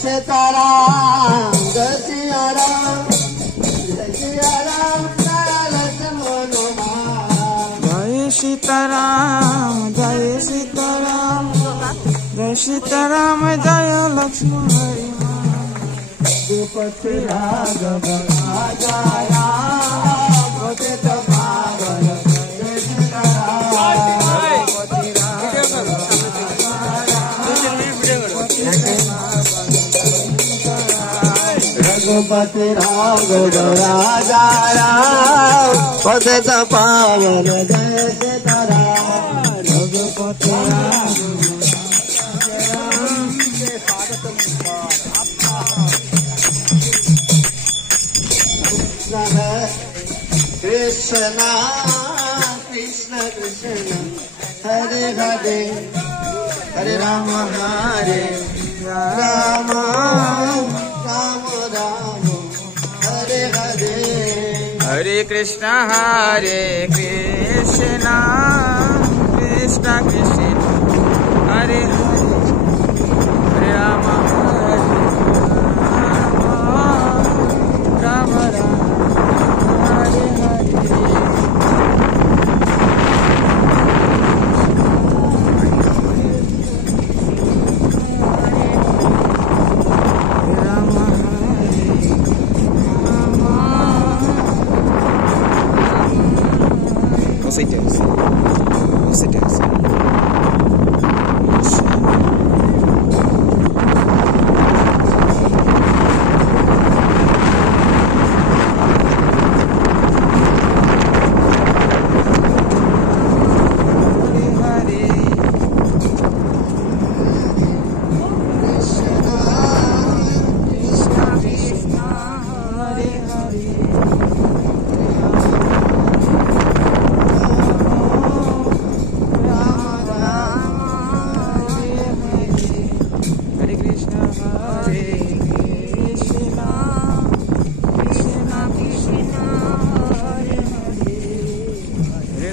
सीताराम जय सिया राम जय सिया राम लक्ष्मण जय सीताराम जय सीताराम जय सीताराम जय लक्ष्मण हरि रघुपति राघव राजा राम पतित पावन जय रघुपति राघव राजा राम पतित पावन जय सीताराम रघुपति कृष्ण कृष्ण कृष्ण हरे हरे हरे राम हरे Ram Ram Ram Hare Hare Hare Krishna Krishna Krishna Hare Hare Hare Ram Ram Ram Hare Hare Você dança. Você dança.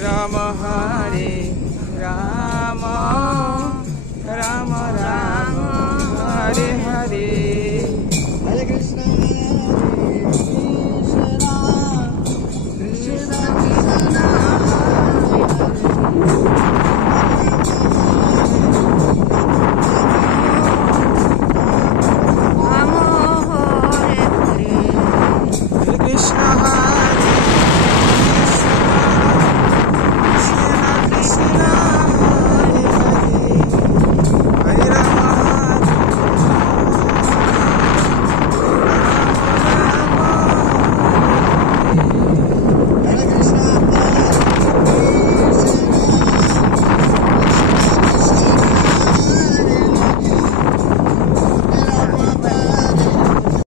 Rama Hare Rama Rama Rama Hare Hare